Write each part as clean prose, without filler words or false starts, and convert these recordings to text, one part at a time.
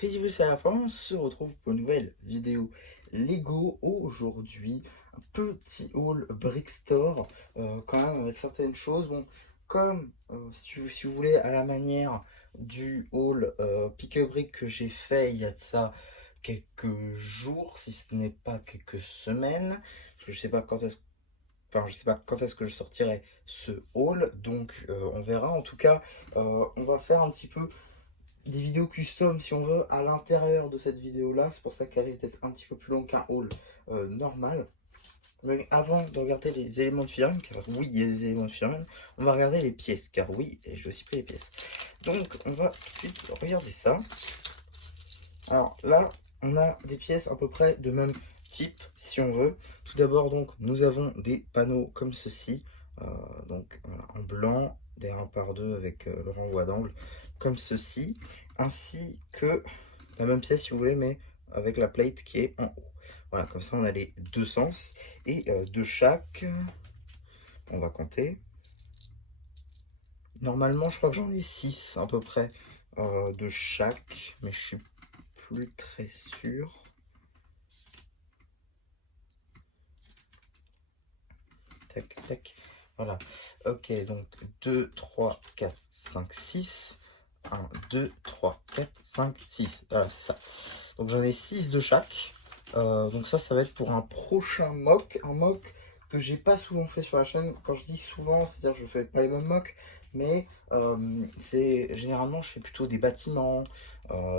C'est à la fin, on se retrouve pour une nouvelle vidéo Lego. Aujourd'hui, un petit haul Brick Store, quand même avec certaines choses. Bon, comme si vous voulez, à la manière du haul Pick a Brick que j'ai fait il y a de ça quelques jours, si ce n'est pas quelques semaines, parce que je sais pas quand est-ce je sais pas quand est-ce que je sortirai ce haul, donc on verra. En tout cas, on va faire un petit peu des vidéos custom si on veut à l'intérieur de cette vidéo là, c'est pour ça qu'elle risque d'être un petit peu plus longue qu'un haul normal. Mais avant de regarder les éléments de figurine, car oui il y a des éléments de figurine, on va regarder les pièces, car oui j'ai aussi pris les pièces. Donc on va tout de suite regarder ça. Alors là on a des pièces à peu près de même type si on veut. Tout d'abord donc nous avons des panneaux comme ceci, donc voilà, en blanc, des 1 par 2 avec le renvoi d'angle comme ceci, ainsi que la même pièce si vous voulez mais avec la plate qui est en haut. Voilà, comme ça on a les deux sens et de chaque, on va compter. Normalement je crois que j'en ai 6 à peu près de chaque, mais je suis plus très sûr. Tac, tac. Voilà. Ok, donc 2, 3, 4, 5, 6. 1, 2, 3, 4, 5, 6. Voilà, c'est ça. Donc j'en ai 6 de chaque. Donc ça va être pour un prochain mock. Un mock que j'ai pas souvent fait sur la chaîne. Quand je dis souvent, c'est-à-dire que je fais pas les mêmes mocks. Mais c'est généralement, je fais plutôt des bâtiments,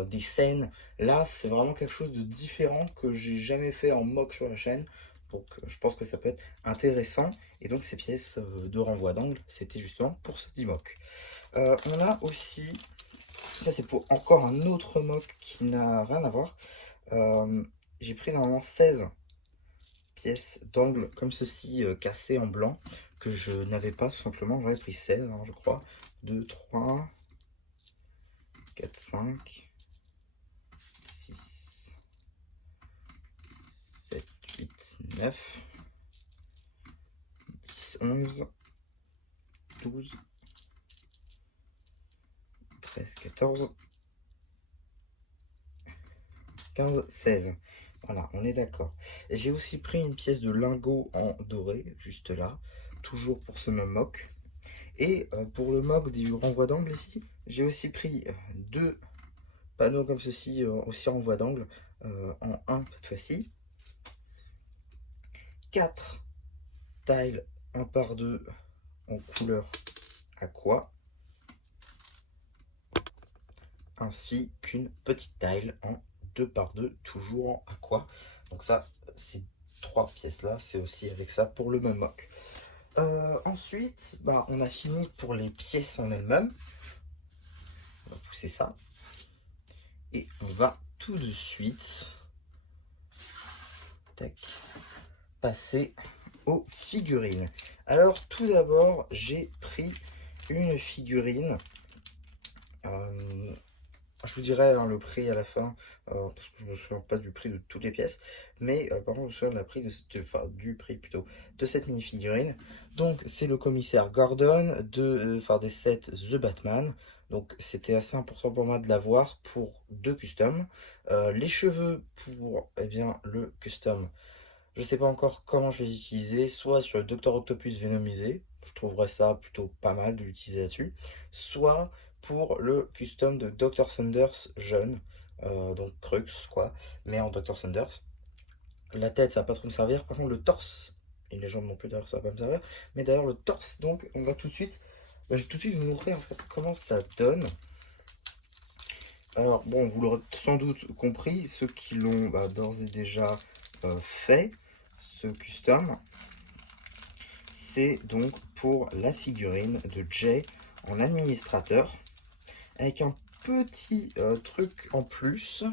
des scènes. Là, c'est vraiment quelque chose de différent que j'ai jamais fait en mock sur la chaîne. Donc je pense que ça peut être intéressant. Et donc ces pièces de renvoi d'angle, c'était justement pour ce mock. On a aussi, ça c'est pour encore un autre mock qui n'a rien à voir. J'ai pris normalement 16 pièces d'angle comme ceci, cassées en blanc, que je n'avais pas tout simplement. J'en ai pris 16, hein, je crois. 2, 3, 4, 5, 6, 7, 8, 9, 10, 11, 12, 13, 14, 15, 16. Voilà, on est d'accord. J'ai aussi pris une pièce de lingot en doré, juste là, toujours pour ce même mock. Et pour le mock du renvoi d'angle ici, j'ai aussi pris deux panneaux comme ceci, aussi renvoi d'angle, en 1 cette fois-ci. 4 tiles 1 par 2 en couleur aqua, ainsi qu'une petite tile en 2 par 2 toujours en aqua. Donc ça, ces 3 pièces là, c'est aussi avec ça pour le même mock. Ensuite, bah, on a fini pour les pièces en elles-mêmes. On va pousser ça. Et on va tout de suite tac, passer aux figurines. Alors tout d'abord, j'ai pris une figurine. Je vous dirai hein, le prix à la fin, parce que je ne me souviens pas du prix de toutes les pièces, mais par contre je me souviens de la prix du prix plutôt de cette mini figurine. Donc c'est le commissaire Gordon des sets The Batman. Donc c'était assez important pour moi de l'avoir pour deux customs. Les cheveux pour eh bien, le custom. Je sais pas encore comment je vais les utiliser, soit sur le Dr Octopus Venomisé, je trouverais ça plutôt pas mal de l'utiliser là-dessus, soit pour le custom de Dr Thunders jeune, donc Crux quoi, mais en Dr Thunders. La tête ça va pas trop me servir, par contre le torse, et les jambes non plus d'ailleurs ça va pas me servir, mais d'ailleurs le torse donc on va tout de suite, je vais tout de suite vous montrer en fait comment ça donne. Alors bon, vous l'aurez sans doute compris, ceux qui l'ont d'ores et déjà fait, ce custom, c'est donc pour la figurine de Jay en administrateur, avec un petit truc en plus.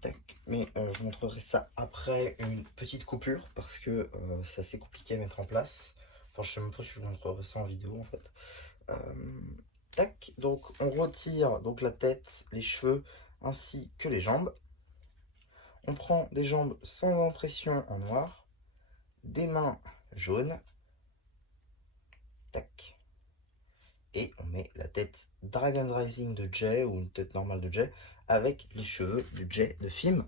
Tac. Mais je vous montrerai ça après une petite coupure, parce que c'est assez compliqué à mettre en place. Enfin, je sais même pas si je vous montrerai ça en vidéo en fait. Tac, donc on retire donc la tête, les cheveux ainsi que les jambes. On prend des jambes sans impression en noir, des mains jaunes. Tac. et on met la tête Dragon's Rising de Jay, ou une tête normale de Jay, avec les cheveux de Jay de film.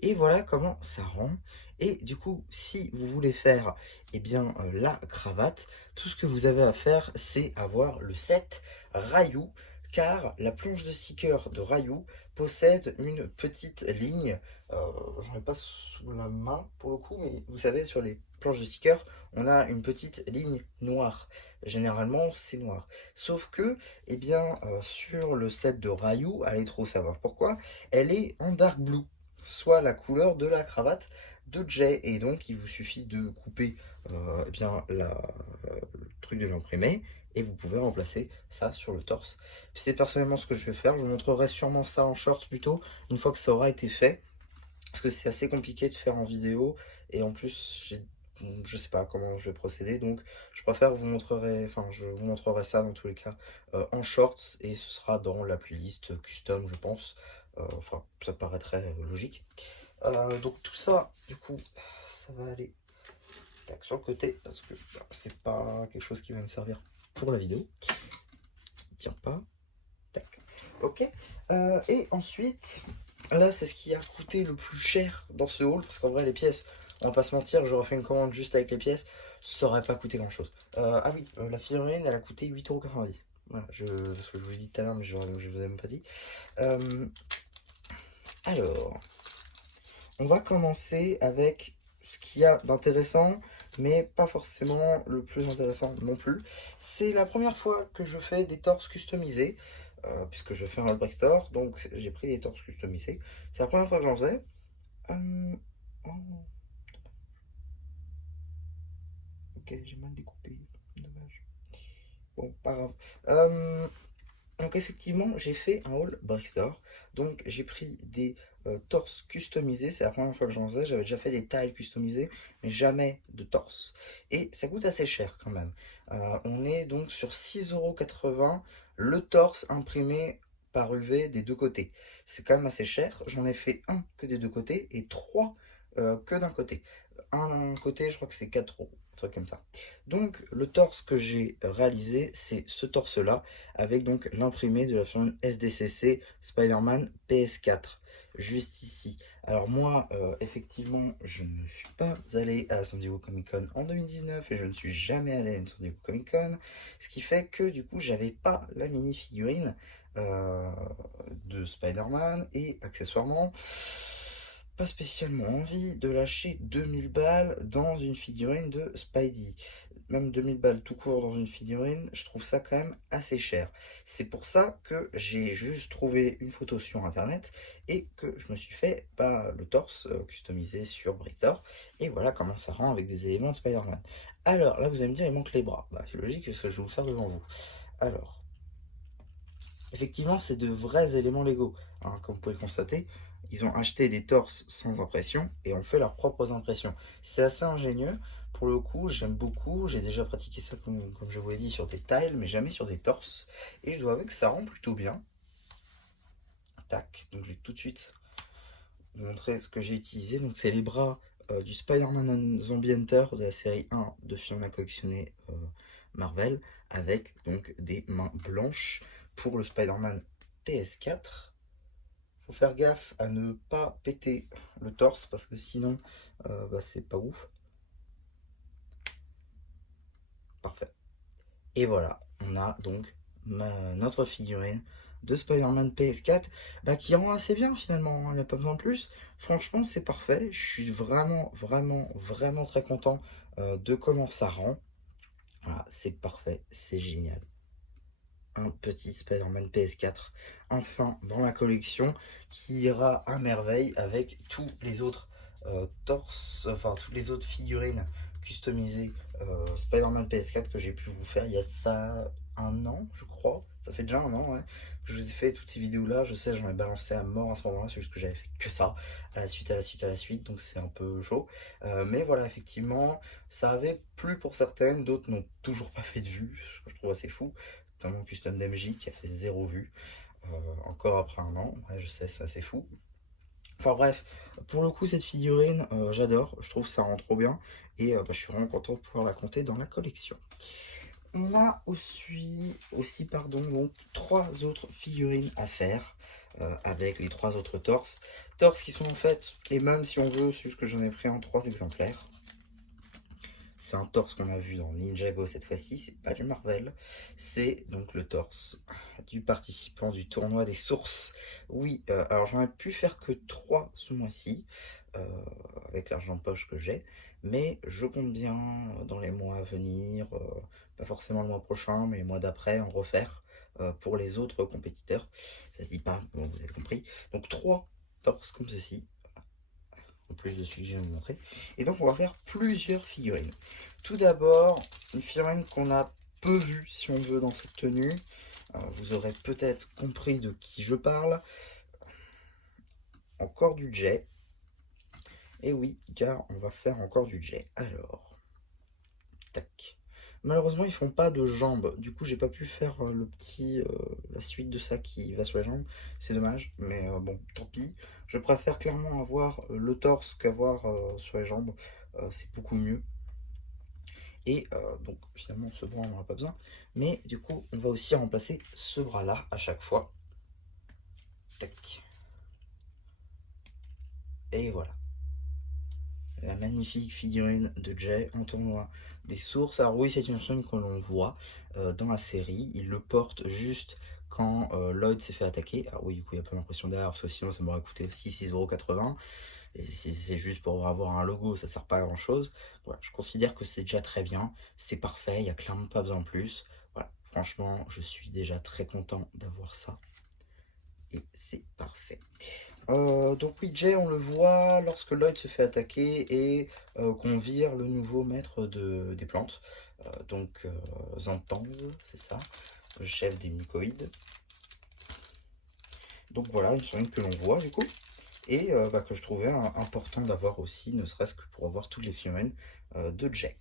Et voilà comment ça rend. Et du coup, si vous voulez faire la cravate, tout ce que vous avez à faire, c'est avoir le set Ryu, car la planche de sticker de Ryu possède une petite ligne, j'en ai pas sous la main pour le coup, mais vous savez, sur les planches de sticker, on a une petite ligne noire. Généralement, c'est noir. Sauf que, sur le set de Ryu, allez trop savoir pourquoi, elle est en dark blue, soit la couleur de la cravate de Jay. Et donc, il vous suffit de couper le truc de l'imprimer et vous pouvez remplacer ça sur le torse. C'est personnellement ce que je vais faire. Je vous montrerai sûrement ça en short plutôt, une fois que ça aura été fait. Parce que c'est assez compliqué de faire en vidéo. Et en plus, je sais pas comment je vais procéder. Donc, je préfère je vous montrerai ça dans tous les cas en shorts. Et ce sera dans la playlist custom, je pense. Ça paraîtrait logique. Donc tout ça, du coup, ça va aller tac, sur le côté, parce que c'est pas quelque chose qui va me servir pour la vidéo. Il tient pas. Tac. Ok. Et ensuite, là, c'est ce qui a coûté le plus cher dans ce haul, parce qu'en vrai, les pièces, on va pas se mentir, j'aurais fait une commande juste avec les pièces, ça aurait pas coûté grand chose. La figurine, elle a coûté 8,90 €. Voilà, ce que je vous ai dit tout à l'heure, mais je vous ai même pas dit. Alors, on va commencer avec ce qu'il y a d'intéressant, mais pas forcément le plus intéressant non plus. C'est la première fois que je fais des torses customisés, puisque je fais un Break Store, donc j'ai pris des torses customisés. C'est la première fois que j'en faisais. Oh. Ok, j'ai mal découpé, dommage. Bon, pas grave. Donc effectivement, j'ai fait un haul Brickstore. Donc j'ai pris des torses customisés. C'est la première fois que j'en faisais. J'avais déjà fait des tailles customisées, mais jamais de torse. Et ça coûte assez cher quand même. On est donc sur 6,80 € le torse imprimé par UV des deux côtés. C'est quand même assez cher. J'en ai fait un que des deux côtés et trois que d'un côté. Un d'un côté, je crois que c'est 4 €, un truc comme ça. Donc le torse que j'ai réalisé, c'est ce torse-là, avec donc l'imprimé de la firme SDCC Spider-Man PS4, juste ici. Alors moi, effectivement, je ne suis pas allé à San Diego Comic Con en 2019 et je ne suis jamais allé à une San Diego Comic Con, ce qui fait que du coup, j'avais pas la mini-figurine de Spider-Man et accessoirement pas spécialement envie de lâcher 2000 balles dans une figurine de Spidey. Même 2000 balles tout court dans une figurine, je trouve ça quand même assez cher. C'est pour ça que j'ai juste trouvé une photo sur internet et que je me suis fait le torse customisé sur Brickstore. Et voilà comment ça rend avec des éléments de Spider-Man. Alors là, vous allez me dire, il manque les bras. C'est logique que je vais vous faire devant vous. Alors, effectivement, c'est de vrais éléments Lego, hein, comme vous pouvez le constater. Ils ont acheté des torses sans impression et ont fait leurs propres impressions. C'est assez ingénieux. Pour le coup, j'aime beaucoup. J'ai déjà pratiqué ça, comme je vous l'ai dit, sur des tiles, mais jamais sur des torses. Et je dois avouer que ça rend plutôt bien. Tac, donc je vais tout de suite vous montrer ce que j'ai utilisé. Donc c'est les bras du Spider-Man Zombie Hunter de la série 1 de films à collectionner Marvel, avec donc des mains blanches pour le Spider-Man PS4. Faut faire gaffe à ne pas péter le torse parce que sinon c'est pas ouf. Parfait. Et voilà, on a donc notre figurine de Spider-Man PS4 qui rend assez bien finalement, il n'y a pas besoin de plus. Franchement, c'est parfait. Je suis vraiment, vraiment, vraiment très content de comment ça rend. Voilà, c'est parfait, c'est génial. Un petit Spider-Man PS4 enfin dans la collection qui ira à merveille avec tous les autres toutes les autres figurines customisées Spider-Man PS4 que j'ai pu vous faire il y a ça un an, je crois. Ça fait déjà un an que je vous ai fait toutes ces vidéos là. Je sais, j'en ai balancé à mort à ce moment là, c'est juste que j'avais fait que ça à la suite, à la suite, à la suite, donc c'est un peu chaud. Mais voilà, effectivement, ça avait plu pour certaines, d'autres n'ont toujours pas fait de vue, ce que je trouve assez fou, notamment Custom DMJ qui a fait 0 vue encore après un an. Ouais, je sais, c'est assez fou. Enfin bref, pour le coup, cette figurine, j'adore, je trouve que ça rend trop bien et je suis vraiment content de pouvoir la compter dans la collection. On a aussi pardon, donc 3 autres figurines à faire avec les 3 autres torses. Torses qui sont en fait les mêmes si on veut, c'est juste que j'en ai pris en 3 exemplaires. C'est un torse qu'on a vu dans Ninjago cette fois-ci, c'est pas du Marvel. C'est donc le torse du participant du tournoi des sources. Oui, alors j'en ai pu faire que 3 ce mois-ci, avec l'argent de poche que j'ai. Mais je compte bien dans les mois à venir, pas forcément le mois prochain, mais les mois d'après, en refaire pour les autres compétiteurs. Ça se dit pas, bon, vous avez compris. Donc 3 torses comme ceci en plus de celui que je viens de vous montrer. Et donc on va faire plusieurs figurines. Tout d'abord, une figurine qu'on a peu vue si on veut dans cette tenue. Vous aurez peut-être compris de qui je parle. Encore du jet. Et oui, car on va faire encore du jet. Alors, tac. Malheureusement, ils font pas de jambes. Du coup, j'ai pas pu faire la suite de ça qui va sur les jambes. C'est dommage, mais bon, tant pis. Je préfère clairement avoir le torse qu'avoir sur les jambes. C'est beaucoup mieux. Et donc, finalement, ce bras, on n'en a pas besoin. Mais du coup, on va aussi remplacer ce bras-là à chaque fois. Tac. Et voilà. La magnifique figurine de Jay en tournoi des sources. Alors oui, c'est une figurine que l'on voit dans la série. Il le porte juste quand Lloyd s'est fait attaquer. Alors oui, du coup, il n'y a pas d'impression derrière, parce que sinon ça m'aurait coûté aussi 6,80 €. Et c'est juste pour avoir un logo, ça sert pas à grand chose. Voilà, je considère que c'est déjà très bien. C'est parfait, il n'y a clairement pas besoin de plus. Voilà, franchement, je suis déjà très content d'avoir ça. Et c'est parfait. Donc oui, Jay, on le voit lorsque Lloyd se fait attaquer et qu'on vire le nouveau maître des plantes. Donc Zantanz, c'est ça, le chef des mycoïdes. Donc voilà, une figurine que l'on voit du coup. Et que je trouvais important d'avoir aussi, ne serait-ce que pour avoir toutes les figurines de Jay.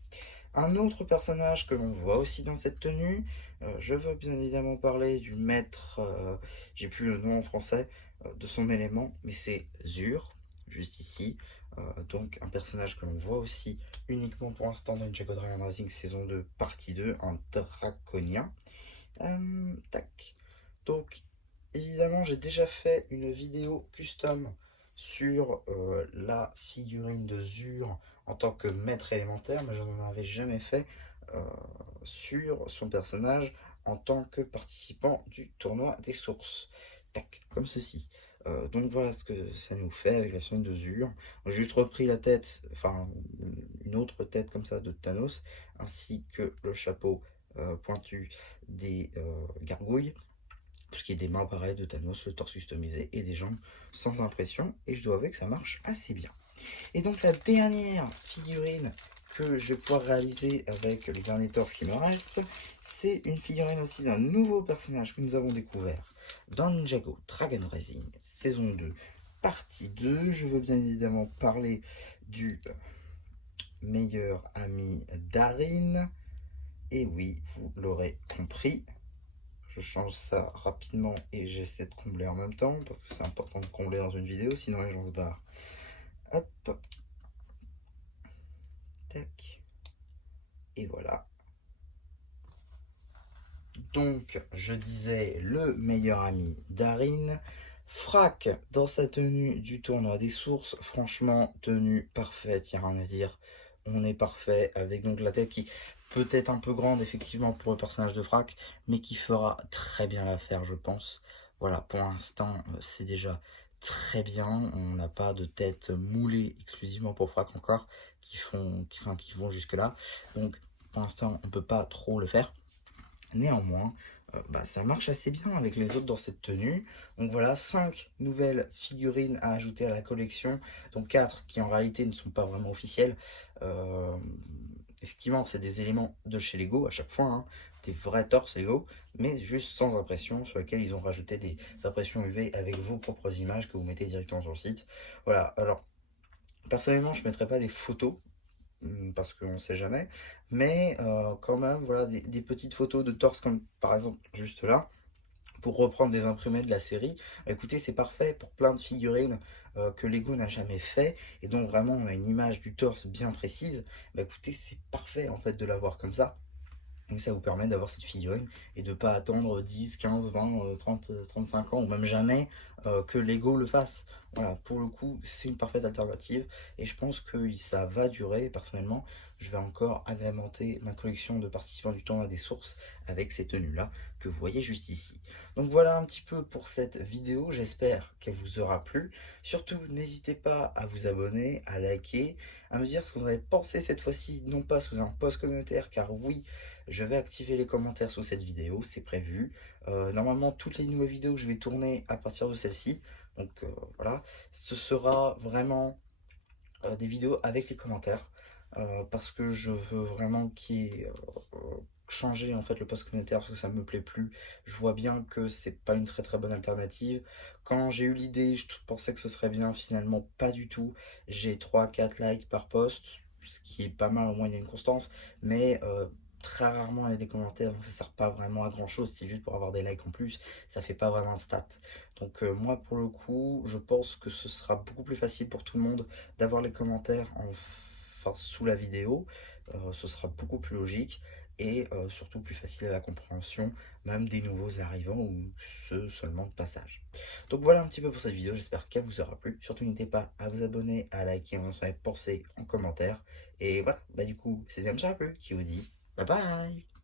Un autre personnage que l'on voit aussi dans cette tenue, je veux bien évidemment parler du maître, j'ai plus le nom en français, de son élément, mais c'est Zur, juste ici. Donc un personnage que l'on voit aussi uniquement pour l'instant dans Ninjago Dragon Rising saison 2 partie 2, un draconien. Tac. Donc évidemment j'ai déjà fait une vidéo custom sur la figurine de Zur en tant que maître élémentaire, mais je n'en avais jamais fait sur son personnage en tant que participant du tournoi des sources. Tac, comme ceci. Donc voilà ce que ça nous fait avec la figurine de Zur. J'ai juste repris la tête, enfin une autre tête comme ça de Thanos, ainsi que le chapeau pointu des gargouilles. Tout ce qui est des mains pareilles de Thanos, le torse customisé et des jambes sans impression. Et je dois avouer que ça marche assez bien. Et donc la dernière figurine que je vais pouvoir réaliser avec les derniers torses qui me restent, c'est une figurine aussi d'un nouveau personnage que nous avons découvert dans Ninjago Dragon Rising saison 2 partie 2. Je veux bien évidemment parler du meilleur ami d'Arin. Et oui, vous l'aurez compris, je change ça rapidement et j'essaie de combler en même temps parce que c'est important de combler dans une vidéo, sinon les gens se barrent. Hop. Tac. Et voilà. Donc, je disais le meilleur ami d'Arin. Frac dans sa tenue du tournoi des sources. Franchement, tenue parfaite, il n'y a rien à dire. On est parfait avec donc la tête qui peut être un peu grande effectivement pour le personnage de Frac, mais qui fera très bien l'affaire, je pense. Voilà, pour l'instant, c'est déjà très bien. On n'a pas de tête moulée exclusivement pour Frac encore, qui vont jusque là. Donc, pour l'instant, on ne peut pas trop le faire. Néanmoins, ça marche assez bien avec les autres dans cette tenue. Donc voilà, 5 nouvelles figurines à ajouter à la collection. Donc 4 qui en réalité ne sont pas vraiment officielles. Effectivement, c'est des éléments de chez Lego à chaque fois, hein, des vrais torses Lego, mais juste sans impression, sur lesquels ils ont rajouté des impressions UV avec vos propres images que vous mettez directement sur le site. Voilà, alors personnellement, je ne mettrai pas des photos parce qu'on ne sait jamais, mais quand même, voilà, des petites photos de torse comme par exemple juste là, pour reprendre des imprimés de la série. Écoutez, c'est parfait pour plein de figurines que Lego n'a jamais fait, et donc vraiment on a une image du torse bien précise. Écoutez, c'est parfait en fait de l'avoir comme ça. Donc ça vous permet d'avoir cette figurine et de pas attendre 10, 15, 20, 30, 35 ans ou même jamais que Lego le fasse. Voilà, pour le coup, c'est une parfaite alternative et je pense que ça va durer. Personnellement, je vais encore agrémenter ma collection de participants du temps à des sources avec ces tenues-là que vous voyez juste ici. Donc voilà un petit peu pour cette vidéo, j'espère qu'elle vous aura plu. Surtout, n'hésitez pas à vous abonner, à liker, à me dire ce que vous avez pensé cette fois-ci, non pas sous un post communautaire, car oui, je vais activer les commentaires sous cette vidéo, c'est prévu. Normalement, toutes les nouvelles vidéos que je vais tourner à partir de celle-ci. Donc voilà, ce sera vraiment des vidéos avec les commentaires. Parce que je veux vraiment qu'il y ait changer en fait le post communautaire parce que ça me plaît plus. Je vois bien que c'est pas une très bonne alternative. Quand j'ai eu l'idée, je pensais que ce serait bien, finalement pas du tout. J'ai 3-4 likes par post, ce qui est pas mal, au moins il y a une constance, mais très rarement il y a des commentaires, donc ça sert pas vraiment à grand chose, c'est juste pour avoir des likes en plus, ça fait pas vraiment de stats. Donc moi pour le coup, je pense que ce sera beaucoup plus facile pour tout le monde d'avoir les commentaires enfin, sous la vidéo, ce sera beaucoup plus logique et surtout plus facile à la compréhension, même des nouveaux arrivants ou ceux seulement de passage. Donc voilà un petit peu pour cette vidéo, j'espère qu'elle vous aura plu. Surtout n'hésitez pas à vous abonner, à liker, à me faire penser en commentaire. Et voilà, bah du coup, c'est James qui vous dit bye bye.